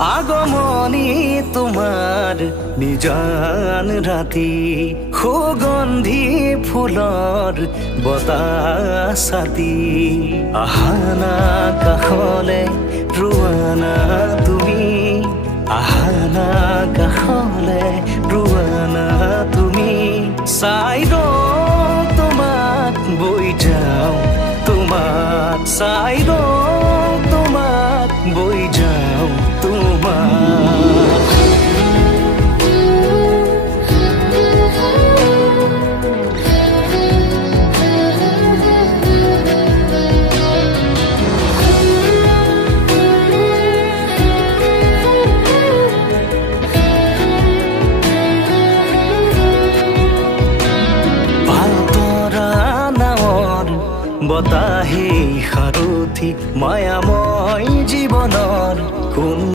আগমনী তোমাৰ নিজান ৰাতি সুগন্ধি ফুলৰ বতাহ ছাতি আহানা কাষলে ৰোৱানা তুমি আহানা কাষলে ৰোৱানা তুমি চাই তোমাক বৈ যাওঁ তোমাক চাই তোমাক বৈ যাওঁ তোমাক বতাহে সাৰথি মায়াময় জীৱনৰ কোন